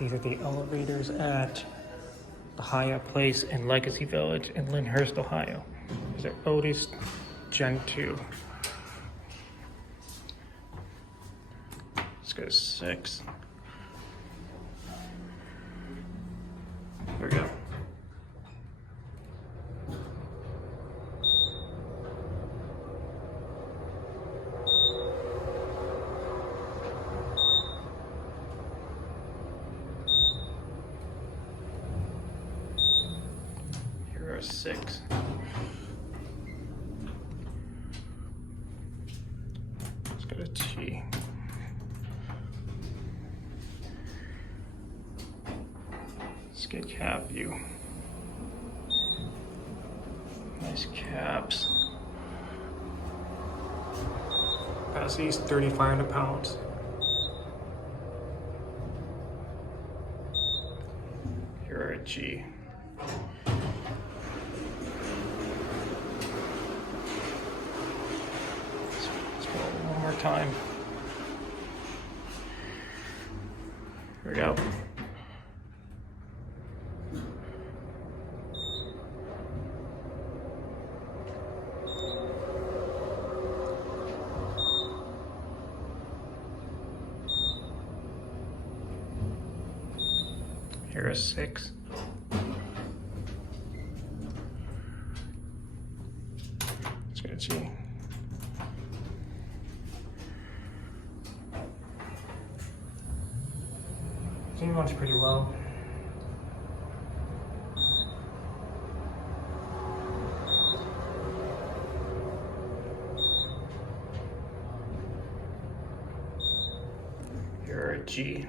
These are the elevators at the Hyatt Place in Legacy Village in Lyndhurst, Ohio. These are Otis Gen2. Let's go to 6. There we go. Here are 6. Let's go to T. Let's get cab view. Nice cabs. Capacity is 3,500 pounds. Here are a G. Let's go one more time. Here we go. Here is 6. Let's go to G. G runs pretty well. Here are G.